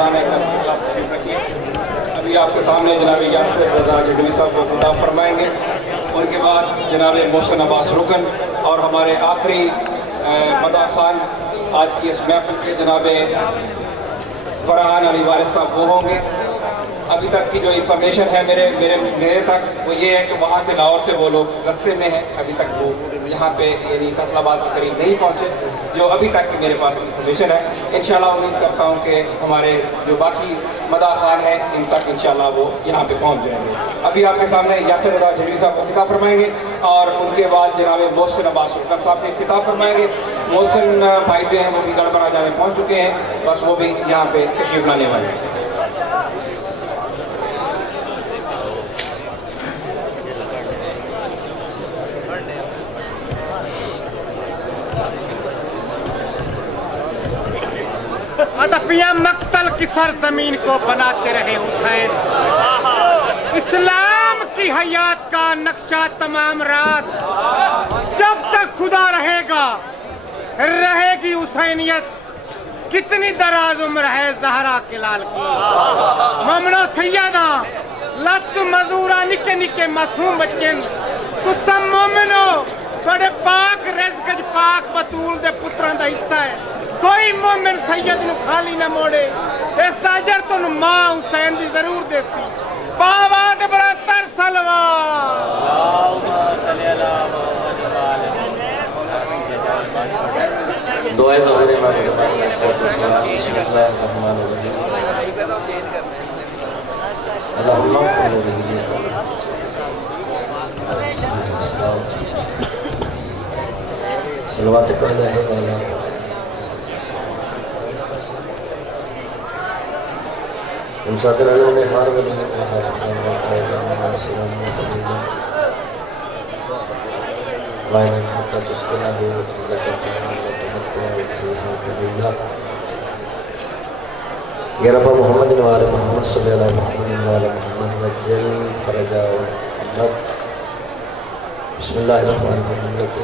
حکمران تشریف رکھیے۔ ابھی آپ کے سامنے جناب یاسر رضا جھگڑی صاحب کو خطاب فرمائیں گے، ان کے بعد جناب محسن عباس رکن اور ہمارے آخری مداح خان آج کی اس محفل کے جناب فرحان علی وارث صاحب وہ ہوں گے۔ ابھی تک کی جو انفارمیشن ہے میرے تک وہ یہ ہے کہ وہاں سے لاہور سے وہ لوگ رستے میں ہیں، ابھی تک وہ یہاں پہ یعنی فیصل آباد کے قریب نہیں پہنچے، جو ابھی تک کی میرے پاس انفارمیشن ہے۔ انشاءاللہ امید کرتا ہوں کہ ہمارے جو باقی مداح خان ہیں ان تک انشاءاللہ وہ یہاں پہ پہنچ جائیں گے۔ ابھی آپ کے سامنے یاسر رضا جھگڑی صاحب کو خطاب فرمائیں گے اور ان کے بعد جناب محسن عباس رکن صاحب نے خطاب فرمائیں گے۔ محسن بھائی جو ہیں وہ بھی گڑبڑا جانے پہنچ چکے ہیں، بس وہ بھی یہاں پہ تشریف لانے والے ہیں۔ ادپیاں مقتل کی سرزمین کو بناتے رہے حسین، اسلام کی حیات کا نقشہ تمام رات، جب تک خدا رہے گا رہے گی حسینیت، کتنی دراز عمر ہے زہرا کے لال کی۔ مومنو سیدہ لت مزورا نکے نکے معصوم بچن تو سب مومنو بڑے پاک رزق پاک بطول دے پتران دا حصہ ہے، کوئی مومن سید نو خالی نہ موڑے، اس تاجر تو ماں حسین دی ضرور دیتی۔ باواد براتر سلوات دعائے ظہور امام زمان علیہ السلام۔ بسم اللہ الرحمن الرحیم، اللہم اغفر لنا صلوات پڑھنا ہے والا مسافر اللہ نے ہار ولی وائنا حتی تسکنا بھی یا رب محمد وعلی محمد صلی اللہ محمد وعلی محمد وجل فرجا محمد۔ بسم اللہ الرحمن الرحیم،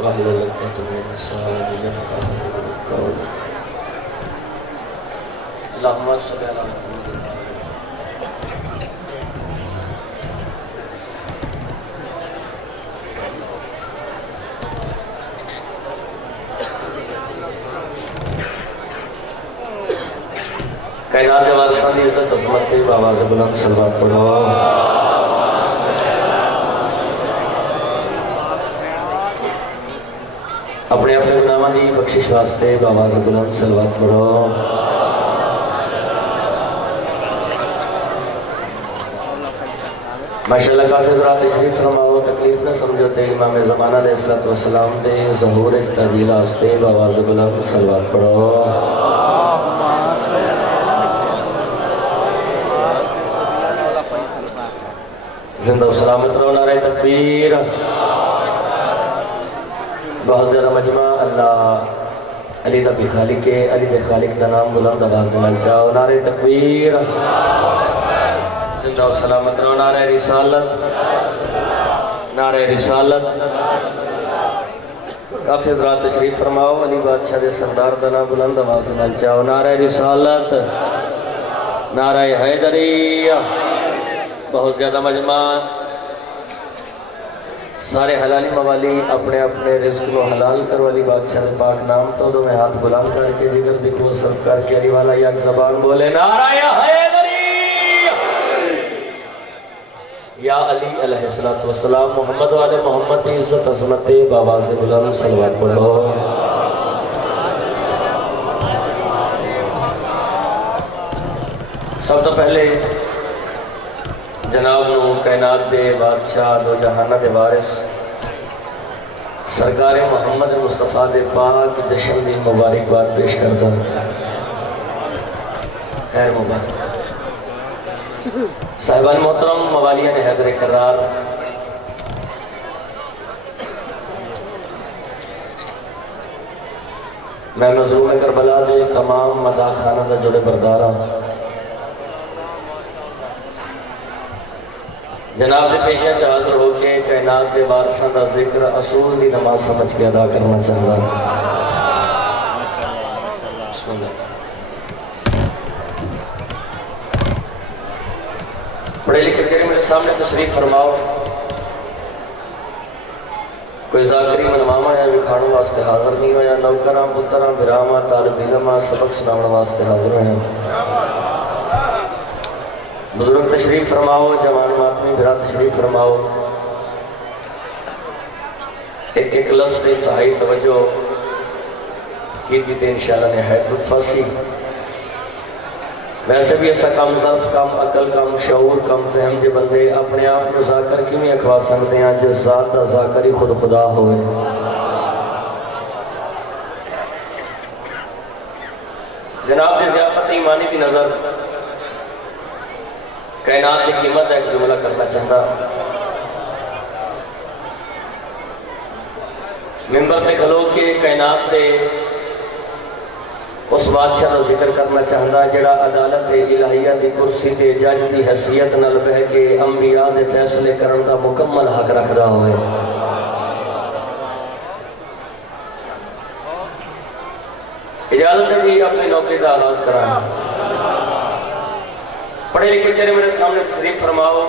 واحلل عقدۃ من لسانی یفقهوا قولی۔ اللہم صلی اللہ محمد۔ کائنات وارثاں دی عزت عظمت تے آواز بلند صلوات پڑھو۔ اپنے اپنے گناہاں دی بخشش واسطے آواز بلند صلوات پڑھو۔ ماشاءاللہ کافی حضرات تشریف فرماؤ، تکلیف نہ سمجھوتے امام زمانہ علیہ السلام دے ظہور اس تاجیل آستے آواز بلند صلوات پڑھو۔ زندہ و سلامت رہو، نعرہ تکبیر۔ بہت زیادہ مجمع اللہ علی دا بھی خالق ہے، علی دے خالق دا نام بلند آواز دلال چاہو، نعرہ تکبیر۔ زندہ و سلامت رہو، نعرہ رسالت، نعرہ رسالت۔ کافی حضرات تشریف فرماؤ، علی بادشاہ دے سردار دا نام بلند آواز دلال چاہو، نعرہ رسالت، نعرہ حیدری۔ بہت زیادہ مجمع سارے حلالی موالی اپنے اپنے رزق کو حلال کرو، علی بادشاہ دے پاک نام تو دو میں ہاتھ بلند کر کے ذکر دکھو صرف کر کے علی والا یک زبان بولے، نعرہ حیدری یا علی علیہ السلام۔ محمد و علی محمد دی عزت عظمت بآواز بلند صلوات پڑھو۔ سب تو پہلے جناب نو کائنات دے بادشاہ دو جہانہ دے وارث سرکار محمد مصطفیٰ دے پاک جشن دی مبارک بات پیش کرتا، خیر مبارک۔ صاحبان محترم، موالیان حیدر کرار، میں مظلوم کربلا دے تمام مداح خانہ دا جڑے بردارہ جناب دے پیشہ حاضر ہو کے کائنات دے وارثاں دا ذکر اصول دی نماز سمجھ کے ادا کرنا چاہتا۔ پڑھے لکھے چہرے میرے سامنے تشریف فرماؤ. کوئی ذاکری منواواں یا وکھاڑوں واسطے حاضر نہیں ہویا، نوکراں پتراں بھراواں طالب علماں سبق سناون واسطے حاضر ہوئے ہیں. بزرگ تشریف فرماؤ، جوان ماتمی بھرا تشریف فرماؤ. ایک ایک لفظ پہ انتہائی توجہ کی تے انشاءاللہ نہایت لطف سی. ویسے بھی ایسا کام ظرف کم عقل کم شعور کم فہم جے بندے اپنے آپ کو ذاکر کیوں نہیں اکھوا سکتے ہیں جس ذات دا ذاکر ہی خود خدا ہوئے. جناب دی ضیافت ایمانی دی نظر کائنات کی قیمت ایک جملہ کرنا چاہتا. ممبر تے کھلو کے کائنات دے اس بادشاہ کا ذکر کرنا چاہتا جڑا عدالت الہیہ دی کرسی تے جج دی حیثیت نال بہ کے انبیاء دے فیصلے کرن دا مکمل حق رکھدا ہوئے. اجازت ہے جی اپنی نوکری کا آغاز کرائیں. پڑھے لکھے چہرے میرے سامنے تشریف فرماؤ.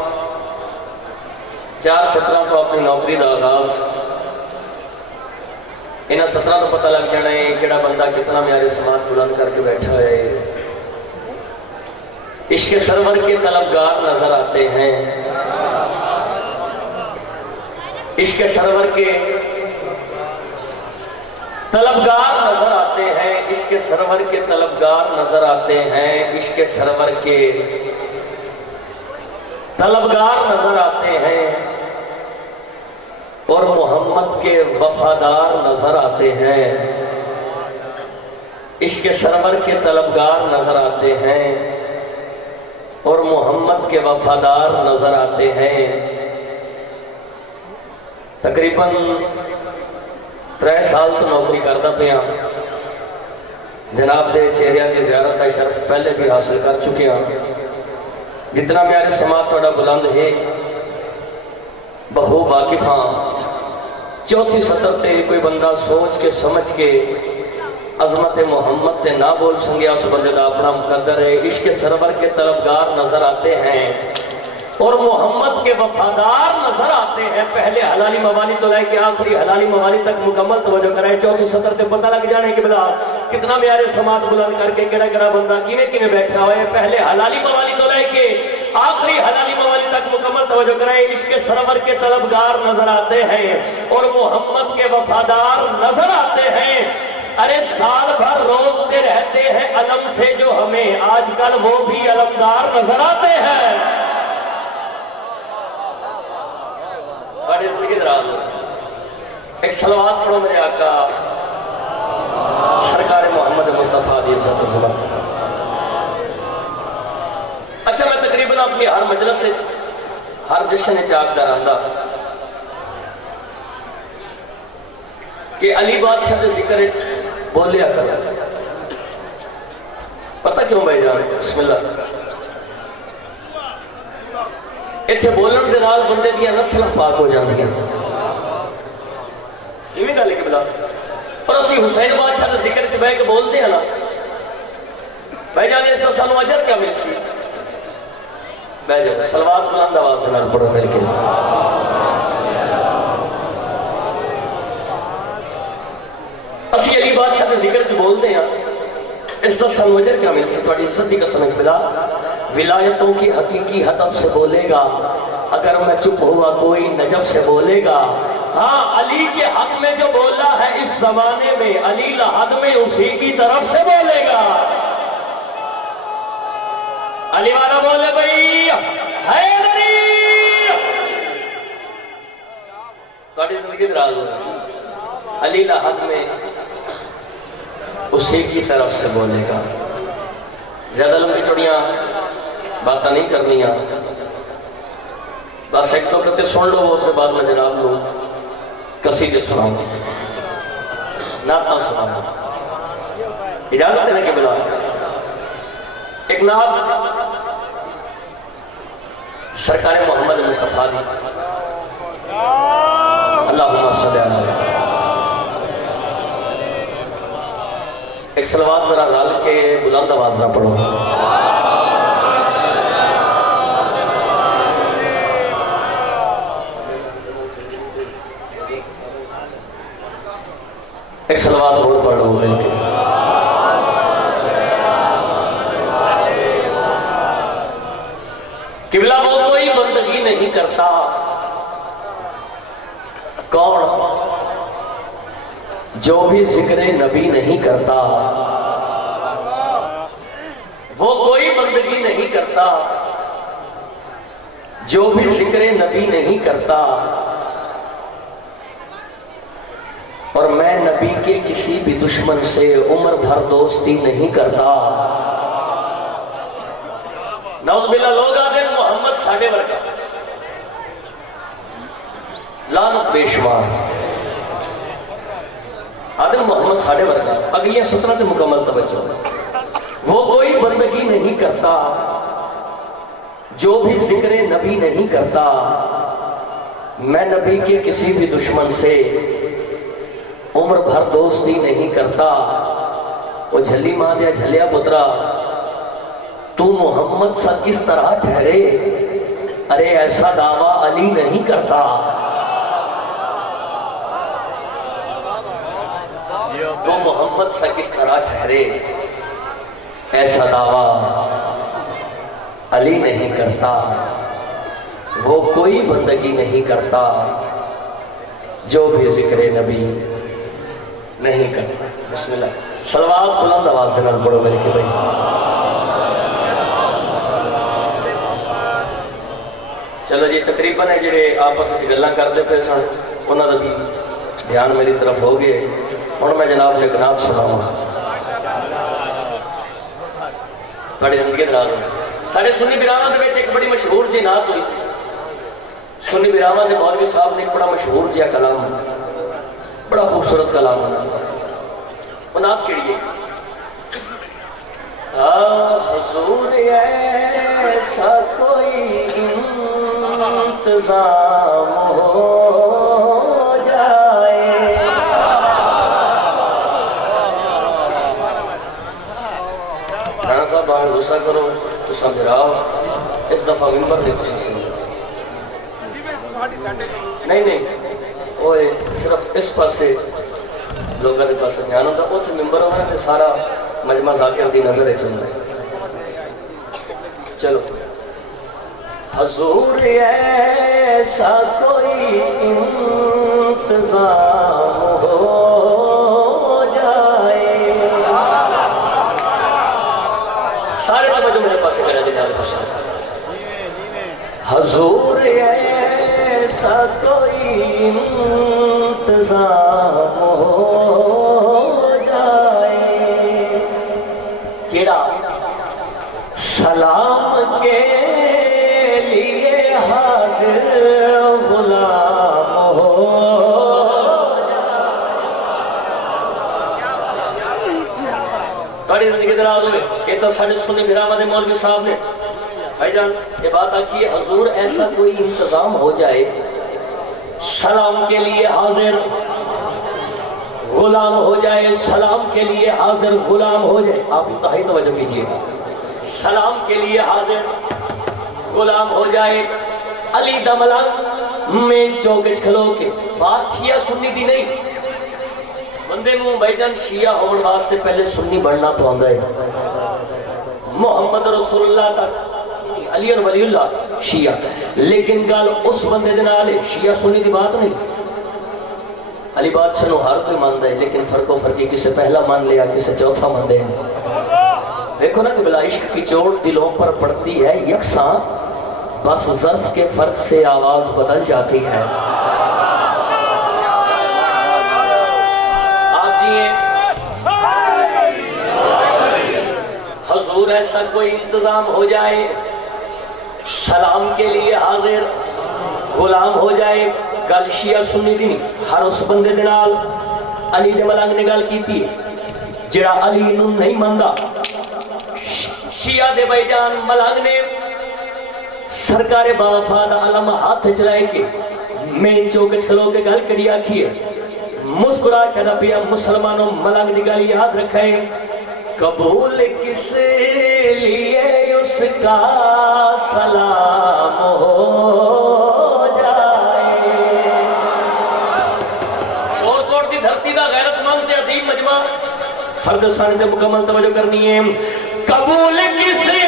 4/17 کو اپنی نوکری کا آغاز. انہاں 17 تو پتہ لگ جانا ہے کیڑا بندہ کتنا معیار سماعت بلند کر کے بیٹھا ہے. عشق سرور کے طلبگار نظر آتے ہیں. عشق سرور کے طلبگار نظر آتے ہیں. عشق سرور کے طلبگار نظر آتے ہیں. عشق سرور کے طلبگار نظر آتے ہیں اور محمد کے وفادار نظر آتے ہیں. عشق سرور کے طلبگار نظر آتے ہیں اور محمد کے وفادار نظر آتے ہیں. تقریباً 3 سال تو نوکری کرتا پیا. جناب دے چہریاں کی زیارت کا شرف پہلے بھی حاصل کر چکے ہیں. جتنا معیار سماعت تھوڑا بلند ہے بہو واقف ہاں. 4تھی سطر تے کوئی بندہ سوچ کے سمجھ کے عظمت محمد تے نہ بول سنگیا اس بندے دا اپنا مقدر ہے. عشق سرور کے طلبگار نظر آتے ہیں اور محمد کے وفادار نظر آتے ہیں. پہلے حلالی موالی تو لے کے آخری حلالی موالی تک مکمل توجہ کرائے. 4تھی سطر سے پتہ لگ جانے کہ بلا کتنا معیار سماعت بلند کر کے کیڑا کیڑا بندہ کیویں بیٹھا ہوئے. پہلے حلالی موالی تو لے کے آخری حلالی موالی تک مکمل توجہ کرائے. عشق سرور کے طلبگار نظر آتے ہیں اور محمد کے وفادار نظر آتے ہیں. ارے سال بھر روتے رہتے ہیں علم سے جو ہمیں آج کل وہ بھی علمدار نظر آتے ہیں. بڑی زندگی دراز ہو. ایک صلوات پڑھو میرے آقا سرکار محمد مصطفیٰ علیہ السلام. اچھا میں تقریباً اپنی ہر مجلس سے ہر جشن چاکتا رہتا کہ علی بادشاہ دے ذکر بولیا کرو. پتہ کیوں بھائی جان؟ بسم اللہ. اتھے بولن دے نال بندے دیا نسل پاک ہو جاندی ہیں. یہ بھی گل ہے کہ بلا اور اسی حسین بادشاہ دے ذکر چ بہ کے بولتے ہیں نا بھائی جان اس کا سانو اجر کیا مل سی. بہ جاؤ صلوات بلند آواز سے نال پڑھو مل کے. اسی علی بادشاہ دے ذکر چ بولتے ہیں اس کا سانو اجر کیا مل سی. تھوڑی عزت کی قسم ہے بلا ولایتوں کی حقیقی ہدف سے بولے گا. اگر میں چپ ہوا کوئی نجف سے بولے گا. ہاں علی کے حق میں جو بولا ہے اس زمانے میں علی لحد میں اسی کی طرف سے بولے گا. علی والا بولے بھئی حیدری. تھوڑی زندگی دراز ہو. علی لحد میں اسی کی طرف سے بولے گا. زیادہ لمبی چوڑیاں باتیں نہیں کرنی ہیں. بس ایک تو کہتے سن لو اس کے بعد میں جناب لوں قصیدے سناؤں نعتاں سناؤں. اجازت دینے کے بلا ایک نعت سرکار محمد مصطفیٰ دی اللہم صلی اللہ علیہ وسلم. ایک صلوات ذرا رل کے بلند آواز نہ پڑھو. ایک صلوات اور پڑھ لو مل کے. قبلہ وہ کوئی بندگی نہیں کرتا. کون؟ جو بھی ذکر نبی نہیں کرتا. وہ کوئی بندگی نہیں کرتا جو بھی ذکر نبی نہیں کرتا. اور میں نبی کے کسی بھی دشمن سے عمر بھر دوستی نہیں کرتا. نعوذ باللہ. لوگ آتے ہیں محمد ساڑھے ورگا لعنت بے شمار. آدم محمد ساڑھے ورگا. اگلی 17 سے مکمل توجہ. وہ کوئی بندگی نہیں کرتا جو بھی ذکر نبی نہیں کرتا. میں نبی کے کسی بھی دشمن سے عمر بھر دوستی نہیں کرتا. وہ جھلی ماں دیا جھلیا پترا تو محمد سا کس طرح ٹھہرے. ارے ایسا دعویٰ علی نہیں کرتا. تو محمد سا کس طرح ٹھہرے ایسا دعویٰ علی نہیں کرتا. وہ کوئی بندگی نہیں کرتا جو بھی ذکر نبی نہیں کرتا. بسم اللہ. صلوات بلند آواز سے نال پڑھو میرے کے بھائی. چلو جی تقریباً ہے جڑے آپس وچ گلاں کردے پے سن انہاں دا بھی دھیان میری طرف ہو گئے. ہن میں جناب نے گناب سناواں بڑی زندگی دراز ہوئی. سارے سنی براواں دے وچ ایک بڑی مشہور جی نعت ہوئی. سنی براواں دے مولوی صاحب نے ایک بڑا مشہور جہا کلام بڑا خوبصورت کلام وہ نعت کیڑی ہے؟ حضور ایسا کوئی انتظام ہو جائے. رانا صاحب آن غصہ کرو تو سمجھراؤ اس دفعہ ممبر نہیں تو سمجھراؤ. نہیں وہ صرف اس پاس سے لوگوں کے پاس دھیان ہوتا. اتنے ممبر ہونا تو سارا مجمع ذاکر دی نظر چل رہا ہے. چلو. حضور ایسا کوئی انتظام ہو جائے. سارے توجہ میرے پاس میرا دل خوش. حضور ایسا کوئی انتظام ہو جائے. کیڑا؟ سلام کے لیے حاضر غلام ہو جائے. تھوڑی زندگی دراز ہوئے. یہ تو ساڑھے سنی بھراما دے مولوی صاحب نے بھائی جان یہ بات آکی ہے. حضور ایسا کوئی انتظام ہو جائے سلام کے لیے حاضر غلام ہو جائے. سلام کے لیے حاضر غلام ہو جائے. آپ انتہائی توجہ کیجئے. سلام کے لیے حاضر غلام ہو جائے. علی دا ملنگ میں چوکچ کھلو کے. بات شیعہ سنی دی نہیں. بندے نوں بھائی جان شیعہ ہون واسطے پہلے سنی بڑھنا پوندا ہے. محمد رسول اللہ تک علی ولی اللہ شیعہ. لیکن گل اس بندے دے نال شیعہ سنی دی بات نہیں. علی بادشاہ نو ہر کوئی ماندا ہے لیکن فرق و فرقی کسے پہلا مان لیا کسے چوتھا مان دے. دیکھو نا کہ بلا عشق کی چوٹ دلوں پر پڑتی ہے یکساں بس ظرف کے فرق سے آواز بدل جاتی ہے. آپ جیئے. حضور ایسا کوئی انتظام ہو جائے سلام کے لیے حاضر غلام ہو جائے. گل شیعہ سنی دی ہر اس بندے دے نال علی دے ملنگ نے گل کیتی جڑا علی نو نہیں ماندا. شیعہ دے بھائی جان ملنگ نے سرکار باوفا دا علم ہاتھ چلائے کے میں چوکچ کھلو کے گل کری آکھی ہے. مسکرا کے دا پیا مسلمانوں ملنگ دی گل یاد رکھے. قبول کس لیے اس کا سلام ہو جائے. شور کوٹ دی دھرتی دا غیرت مند تے فرد ثانی تے مکمل توجہ کرنی ہے. قبول کسی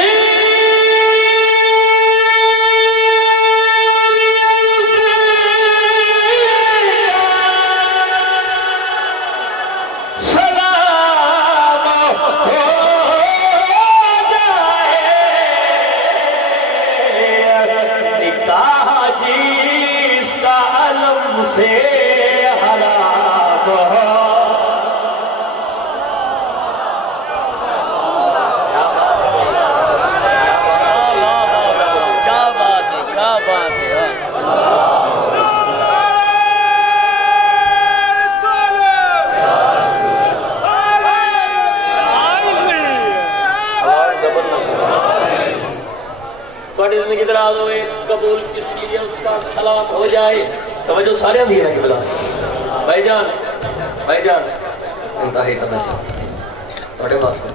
زندگی دراز ہوئے قبول کس لیے اس کا صلوات ہو جائے. توجہ سارے اندھی ہے قبلہ. بھائی جان انتہائی توجہ توڑے واسطے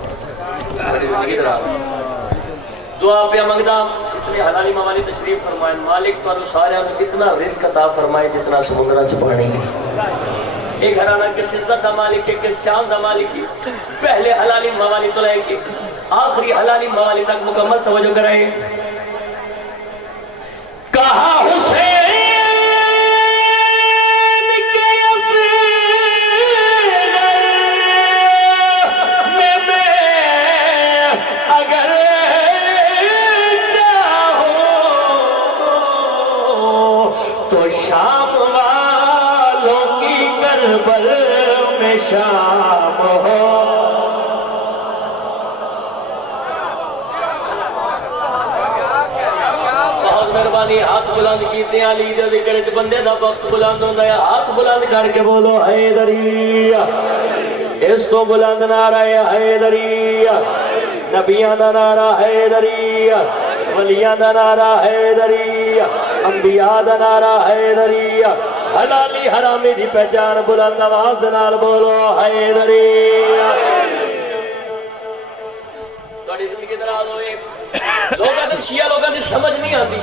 بڑی زندگی دراز دعا پہ منگدا جتنے حلالی موالی تشریف فرمائیں. مالک تو سارے اتنا رزق عطا فرمائے جتنا سمندرہ چپانے ہیں. ایک گھرانہ کس عزت دا مالک ہے, کس شان دا مالک ہے. پہلے حلالی موالی تو لے کے آخری حلالی موالی تک مکمل توجہ کرائیں. کہا حسین کے میں اگر چاہوں تو شام والوں کی کربل میں شام ہو. مہربانی ہاتھ بلند کیتے ہیں علی دے ذکر چ بندے دا وقت بلند ہوندا ہے. ہاتھ بلند کر کے بولو حیدری. اس تو بلند نعرہ حیدری. نبیاں دا نعرہ حیدری, ولیاں دا نعرہ حیدری, انبیاء دا نعرہ حیدری. حلالی حرامی دی پہچان بلند آواز دے نال بولو حیدری. تہاڈی زندگی دراز ہوئے. لوگاں دی شیعہ لوگاں دی سمجھ نہیں آتی.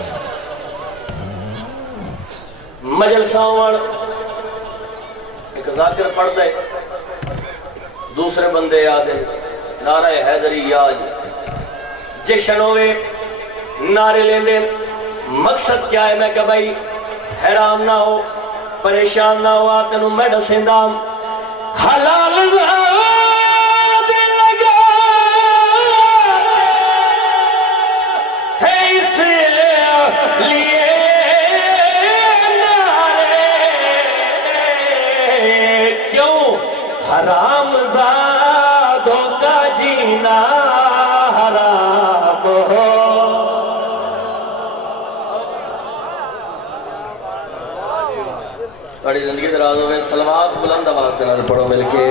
مجلسہ ہوਣ ایک ذاکر پڑھ دے دوسرے بندے یاد ہے نعرہ حیدری یاد. جشن ہوئے نعرے لیندے مقصد کیا ہے؟ میں کہ بھائی حیران نہ ہو پریشان نہ ہو. تینوں میں دسیندا حلال حرام زادوں کا جینا حرام ہو. بڑی زندگی دراز ہوئے. صلوات بلند آواز دینا پڑھو مل کے.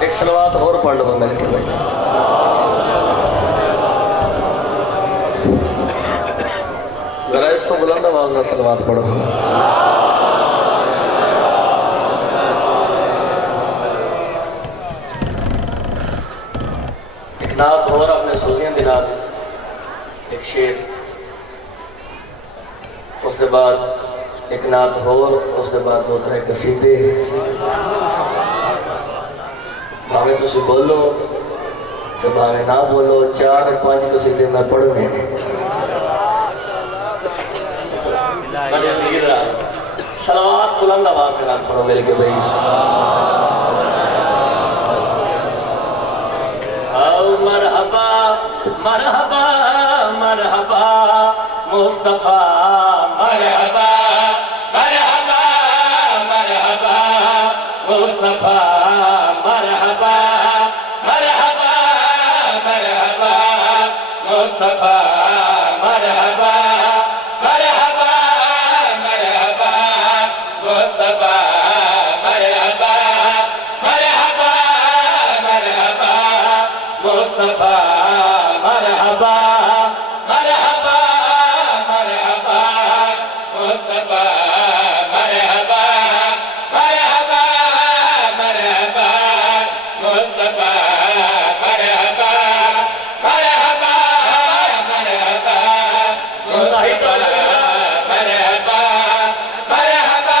ایک صلوات اور پڑھ لو مل کے بھائی. ذرا اس تو بلند آواز میں صلوات پڑھو. ایک نعت اور اپنے سوزیاں دنال ایک شیر, اس کے بعد ایک نعت اور, اس کے بعد دو ترے قصیدے. بھاوے تسی بولو تو بھاوے نہ بولو, 4-5 قصیدے میں پڑھنے ہیں. صلوات بلند آواز کے نام پڑھو مل کے بھائی. مرحبا مرحبا مرحبا مصطفیٰ مرحبا مرحبا مرحبا مصطفیٰ مرحبا مرحبا مرحبا مصطفیٰ مرحبا مرحبا مرحبا مصطفیٰ مرحبا مرحبا مرحبا مصطفیٰ مرحبا مرحبا مرحبا مصطفیٰ مرحبا مرحبا مرحبا مصطفیٰ مرحبا مرحبا مرحبا مصطفیٰ مرحبا مرحبا مرحبا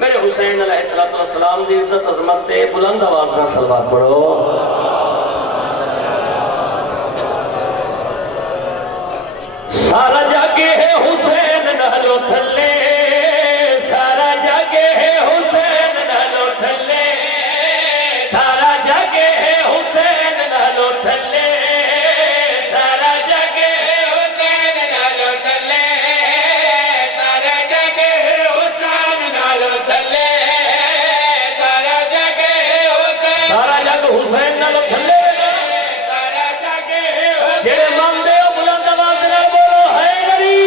میرے حسین علیہ السلام دی عزت عظمت تے بلند آواز نہ صلوات پڑھو. سارا جاگے ہے حسین نالو تھلے، سارا جاگے ہے حسین نالو تھلے، سارا جاگے ہے حسین نالو تھلے، سارا جاگے ہے حسین نالو تھلے، سارا جاگے ہے حسین نالو تھلے، سارا جاگے ہے حسین، سارا جگ حسین نالو تھلے، سارا جاگے ہے حسین، جڑے مانتے ہو بلند آواز نال بولو حیدری،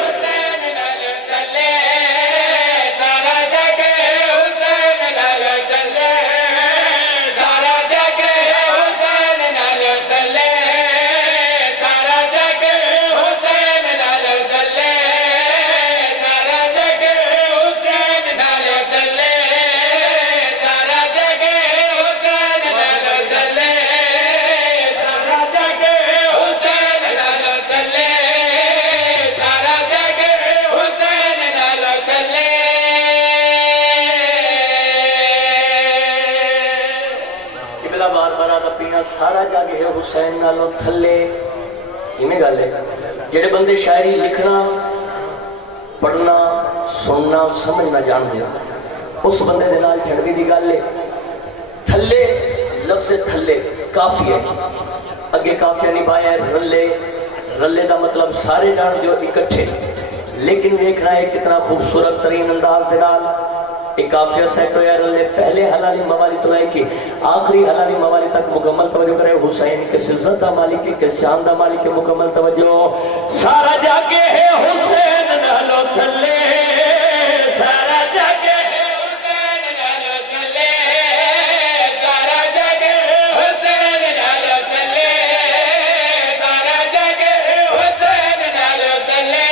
حسین نالو تھلے، سارا جاگے ہے حسین نالو تھلے، سارا جاگے ہے حسین نالو تھلے، سارا جاگے ہے حسین نالو تھلے، سارا جاگے ہے حسین نالو تھلے، سارا جاگے ہے حسین نالو تھلے، سارا جاگے ہے حسین نالو تھلے، سارا جاگے ہے حسین نالو تھلے. قبلہ بار بار آدھا پینا سارا جاگے ہے حسین نالو تھلے. ہمیں گا لے جڑے بندے شاعری لکھنا پڑھنا سننا سمجھنا جان دیا اس بندے دے نال چھڑوی دی گل لے. تھلے لفظ تھلے کافی ہے، اگے کافیہ نہیں پایا ہے رلے. رلے دا مطلب سارے جان جو اکٹھے، لیکن دیکھنا ہے کتنا خوبصورت ترین انداز دے نال ایک کافیہ سیٹ ہویا. رلے پہلے حلالی موالی تو لائے کی آخری حلالی موالی تک مکمل توجہ کرے. حسین کے عزت دا مالک کے شان دا مالک مکمل توجہ. سارا جاگے ہے حسین نالو تھلے، سارا جاگے ہے حسین نالو تھلے، سارا جاگے ہے حسین نالو تھلے، سارا جاگے ہے حسین نالو تھلے.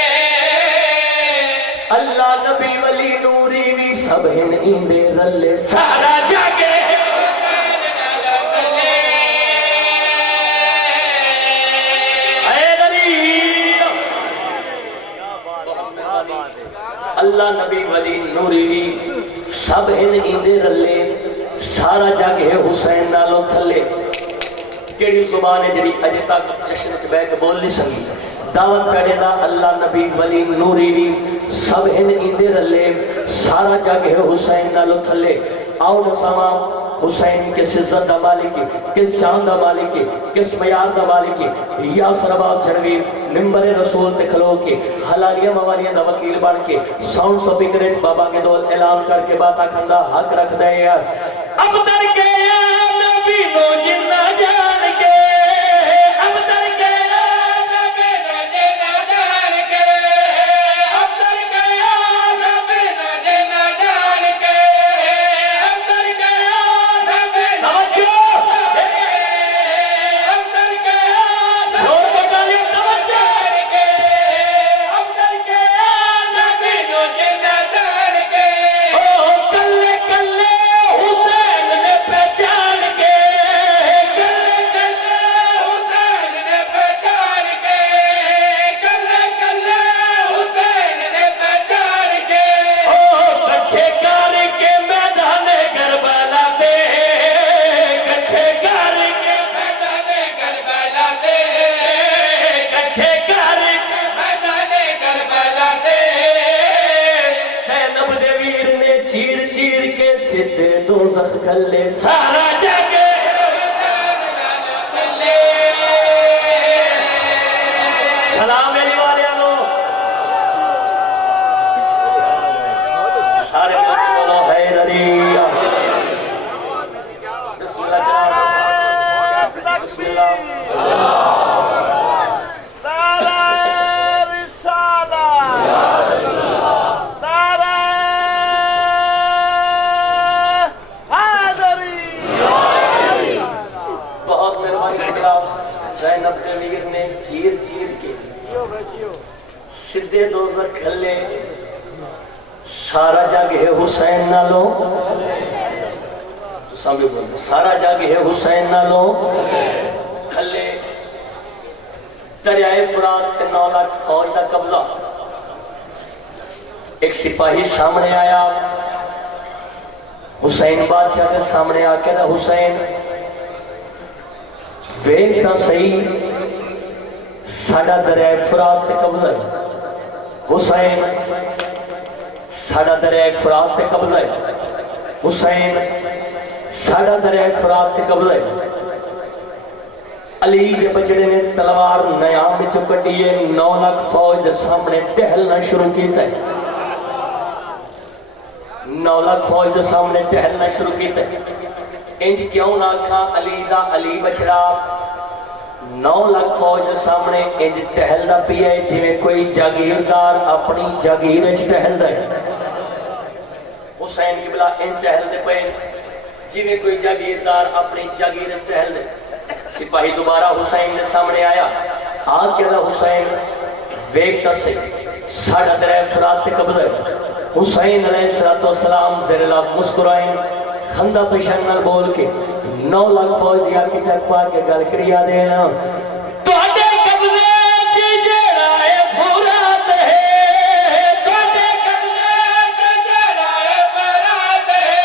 اللہ نبی ولی نوری بھی سب ہن ایندے رلے، سارا جاگے ہے حسین نالو تھلے. اللہ نبی ولی نوری بھی سب ہن ایندے رلے، سارا جاگے ہے حسین نالو تھلے. کیڑی زبان ہے جڑی اجے تک جشن چ بیٹھ کے بول نہیں سکی. دعوت پیڑے دا اللہ نبی ولی نوری بھی سب ہن ایندے رلے، سارا جاگے ہے حسین نالو تھلے. آؤ نسامہ حسین کس عزت دا مالکی، کس شان دا مالکی، کس معیار دا مالکی. یا سرباب چڑوی ممبر رسول تے کھلو کے حلالیہ موالیہ دا وکیل بن کے ساؤنڈ سپیکر بابا کے دول اعلان کر کے باتا کھندا حق رکھ دے. یار اب در کے یا نبی نو جنہ جان کے، اب در کے یا نبی نو جنہ جان کے، اب در کے یا نبی نو جنہ جان کے، اب در کے یا نبی نو جنہ جان کے، شور بتا لیا توجہ کے، اب در کے یا نبی نو جنہ جان کے. او کلے کلے حسین نے پہچان کے، کلے کلے حسین نے پہچان کے، کلے کلے حسین نے پہچان کے. او کٹھے کر کے میدان کربلا دے، کٹھے کر کے میدان کربلا دے، کٹھے کر کے میدان کربلا دے. زینب دے ویر نے چیر چیر کے سدھے دوزخ کھلے، سارا جاگے حسین نالو تھلے. سلام علی والیانو سارے بولو حیدری. بسم اللہ جناب، بسم اللہ. بہت مہربانی کرام. زینب کے ویر نے چیر چیر کے سدھے دوزخ کھلے، سارا جگ ہے حسین نالو. سامنے بولو سارا جگ ہے حسین نالو کھلے. دریائے فرات تے 9 لاکھ فوج دا قبضہ، ایک سپاہی سامنے آیا حسین بادشاہ کے سامنے آ کے حسین ویکھتا صحیح ساڈا دریائے فرات تے قبضہ ہے حسین ساڈا دریائے فرات تے قبضہ ہے حسین ساڈا دریائے فرات تے قبضہ ہے علی کے بچڑے نے تلوار نیام میں چکٹیے 9 لاکھ فوج دے سامنے ٹہلنا شروع کیتا ہے 9 لاکھ فوج دے سامنے ٹہلنا شروع کیتا ہے انج کیوں نہ کھا علی دا علی بچڑا 9 لاکھ فوج دے سامنے انج ٹہلدا پیا ہے جویں کوئی جاگیردار اپنی جاگیر وچ ٹہلدا ہے حسین قبلہ انج ٹہلدے پئے جویں کوئی جاگیردار اپنی جاگیر وچ ٹہلدا ہے سپاہی دوبارہ حسین کے سامنے آیا آ کے حسین ویکھتا سے ساڈا دریائے فرات تے قبضہ ہے حسین علیہ السلام زیر لب مسکرائیں خندہ پیشان نال بول کے 9 لاکھ فوج دیا کی چک پا کے گل کڑیا دینا تواڈے قبضے وچ جیڑا اے فرات ہے تواڈے قبضے وچ جیڑا اے فرات ہے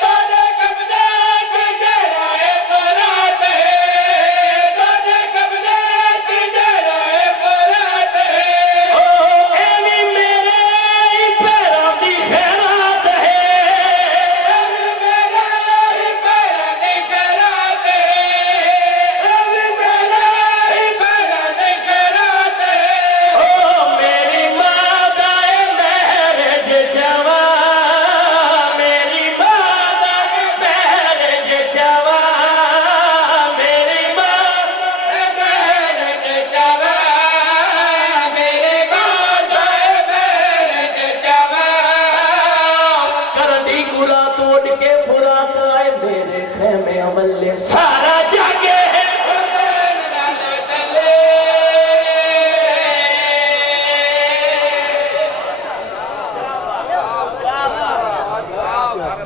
تواڈے قبضے وچ جیڑا اے فرات ہے تواڈے قبضے وچ جیڑا اے فرات ہے او ایویں میرے پیراں دی خیرات ہے سارا جاگے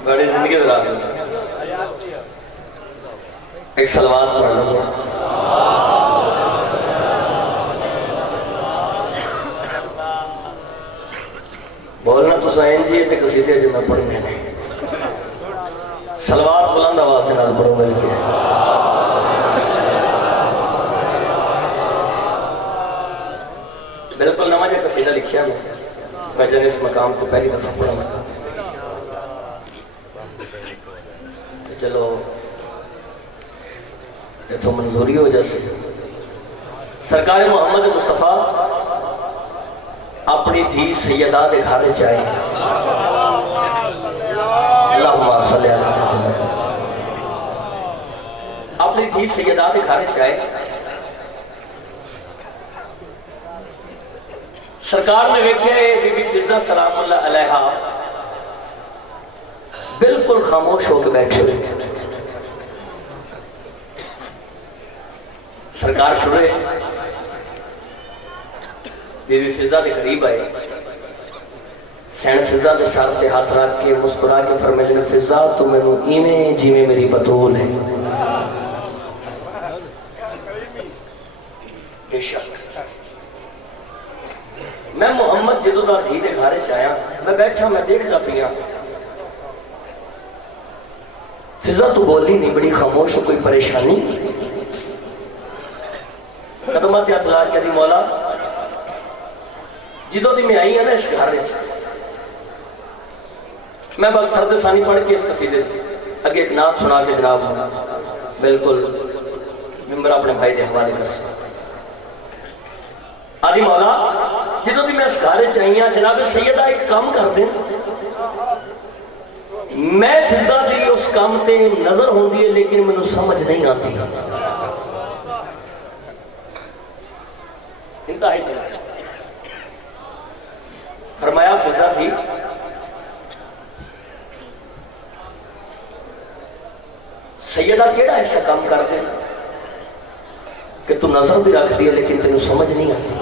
بڑی زندگی دوران ایک سلوات پڑھ لوں بولنا تو سائن جی تے قصیدے جو میں پڑھنے نہیں سلوات بلند آواز سے نال پڑھو مل کے بالکل نواں جا قصیدہ لکھیا میں جن اس مقام کو پہلی دفعہ پڑھا میں تو چلو یہ تو منظوری ہو جیسے سرکار محمد مصطفیٰ اپنی دھی سیدہ دے گھر چاہے اللہم صلی اللہ علیہ وسلم اپنی دھی سیدہ دے گھر چاہے سرکار نے ویکھے بی بی فضہ سلام اللہ علیہا بالکل خاموش ہو کے بیٹھے ہوئے سرکار ٹرے بی بی فضہ دے قریب آئے سین فضہ دے سر تے ہاتھ رکھ کے مسکرا کے فرمائے فضہ تو میں نو ایویں جیویں میری بطول ہے بے شک میں محمد جدو دا دھی دے گھارے چاہیا میں بیٹھا میں دیکھ رہا پیا فضہ تو بولی نہیں بڑی خاموش ہو کوئی پریشانی قدمات اطلاع کیا دی مولا جدو دی میں آئی ہے نا اس گھارے چاہیا میں بس فرد ثانی پڑھ کے اس قصیدے اگے ایک نعت سنا کے جناب بالکل ممبر اپنے بھائی دے حوالے کر سے آدھی مولا جدو دی میں اس گھارے چاہیے جناب سیدہ ایک کام کر دیں میں فضہ دی اس کام تے نظر ہوں دی ہے لیکن میں نے سمجھ نہیں آتی انتہائی دن فرمایا فضہ تھی سیدہ کیڑا ایسا کام کر دے کہ تو نظر بھی رکھ دیا لیکن تینوں سمجھ نہیں آتی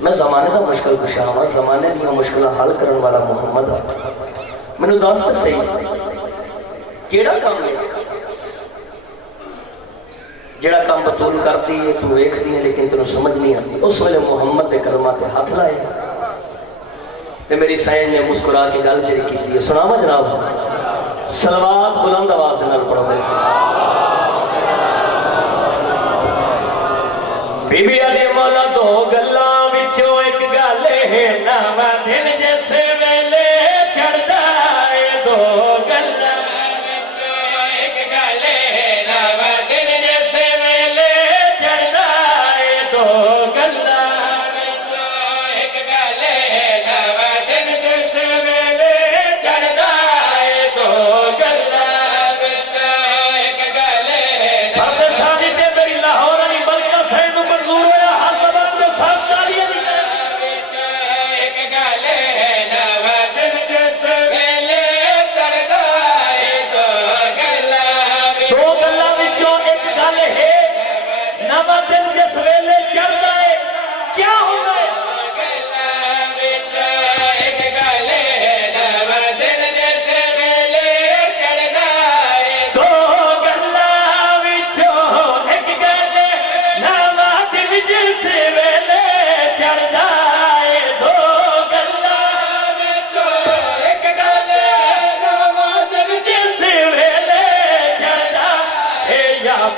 میں زمانے دا مشکل کشا ہوا زمانے دیا مشکلہ حل کرن والا محمد میں نے داستا صحیح کیڑا کام لے جڑا کام بطول کر دیئے تو ایک دیئے لیکن تینوں سمجھ نہیں آتی اس ویلے محمد دے کرمات ہاتھ لائے تے میری سائن نے مسکرا کے گل جڑی کیتی ہے سناواں جناب صلوات بلند آواز نال پڑھو میرے بی بی علی مولا دو گلاں وچوں ایک گل ہے نواں دن جیسے ویلے چڑھدا اے دو گلاں وچوں ایک گل ہے نواں دن جیسے ویلے چڑھدا اے دو گلاں وچوں ایک گل ہے نواں دن جیسے ویلے چڑھدا اے دو گلاں وچوں ایک گل ہے فرد شادی تے میری لاہور والی بلکہ سین نوں منظور ہویا ہر زبان دے ساتھ تالیاں ایک گل ہے نواں دن جیسے ویلے چڑھدا اے دو گلاں وچوں ایک گل ہے نواں دن جس ویلے چڑھدا ہے کیا ہوگا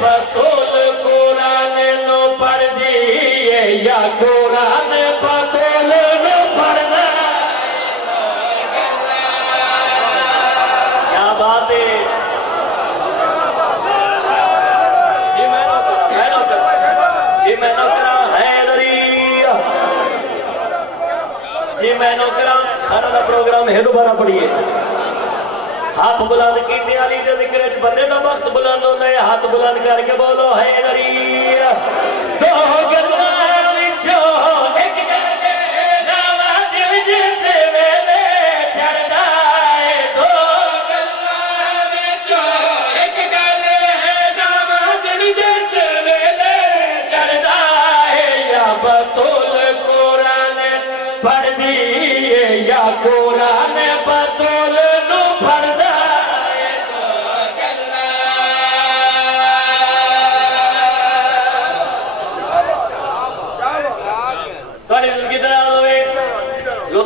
بطول قرآن نو پڑھ دیئے یا قرآن بطول نو پڑھ دا کیا بات ہے جی میں نوکرہ حیدری جی میں نوکرہ سارا دا پروگرام ہے دوبارہ پڑھئے ہاتھ بلند کیتے علی دے ذکر وچ بندے دا مست بلند ہوندا ہے ہاتھ بلند کر کے بولو حیدری دو گلاں وچوں ایک گل نواں دل جس ویلے چڑھدا اے دو گلاں وچوں ایک گل نواں دل جس ویلے چڑھدا اے یا بطول قرآن پڑھ دیئے یا قرآن بطول نو پڑھ دا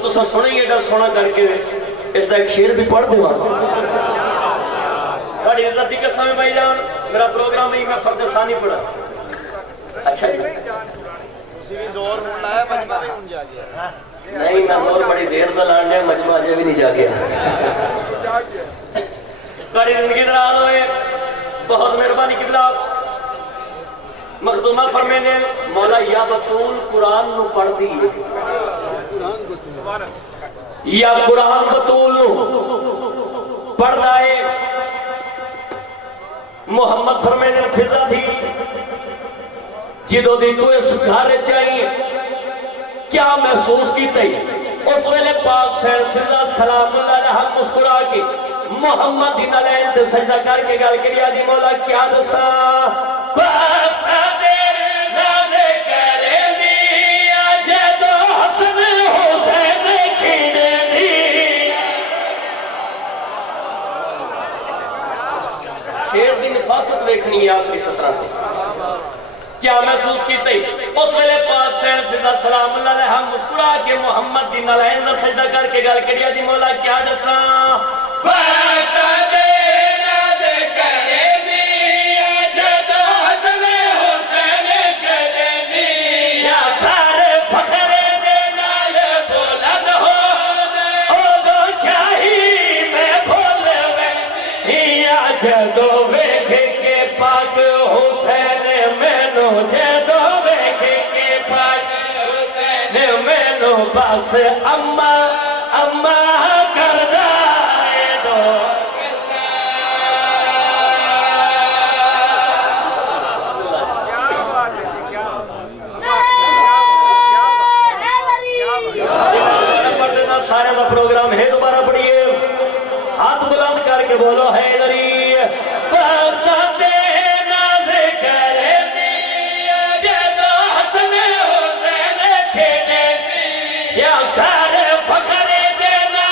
تو سنیں گے سونا کر کے اس کا ایک شعر بھی پڑھ دوں بڑی عزت کی قسم ہے بھائی جان میرا پروگرام ہی میں فرض ثانی پڑھا اچھا جی نہیں میں زور بڑی دیر دا لان لیا مجمع اجے بھی نہیں جا گیا بڑی زندگی دراز ہوئے بہت مہربانی قبلہ مخدومہ فرمینے مولا یا بطول قرآن نو پڑھ دی یا قرآن بطول نو پڑھ دائے محمد فرمینے فضا تھی جدو دی تو اس گھر چاہیے کیا محسوس کی تھی اس ویلے پاک سین فضا سلام اللہ علیہ مسکرا کے محمد دین علیہ انت سجدہ کر کے گل کریا دی مولا کیا دسا باپا تیرے نازے کرے دیا جدو حسن حسین کھینے دی شیر دی نفاست دیکھنی ہے آخری سطرہ سے کیا محسوس کی تھی اس ویلے پاک سین فضا سلام اللہ علیہ مسکرا کے محمد دین علیہ انت سجدہ کر کے گل کریا دی مولا کیا دسا باپا تیرے نازے کرے دیا جدو حسن حسین کھینے دی یا سارے فخر دے نال بلند ہو او دو شاہی میں بھول یا جدو ویکھ کے پاک حسین مینو جدو ویکھ کے پاک حسین مینو بس اما اما کردا اے دو سارے دا پروگرام ہے دوبارہ پڑھئے ہاتھ بلند کر کے بولو حیدری باپا تیرے نازے کرے دیا جدو حسن حسین کھینے دی یا سارے فخر دے نال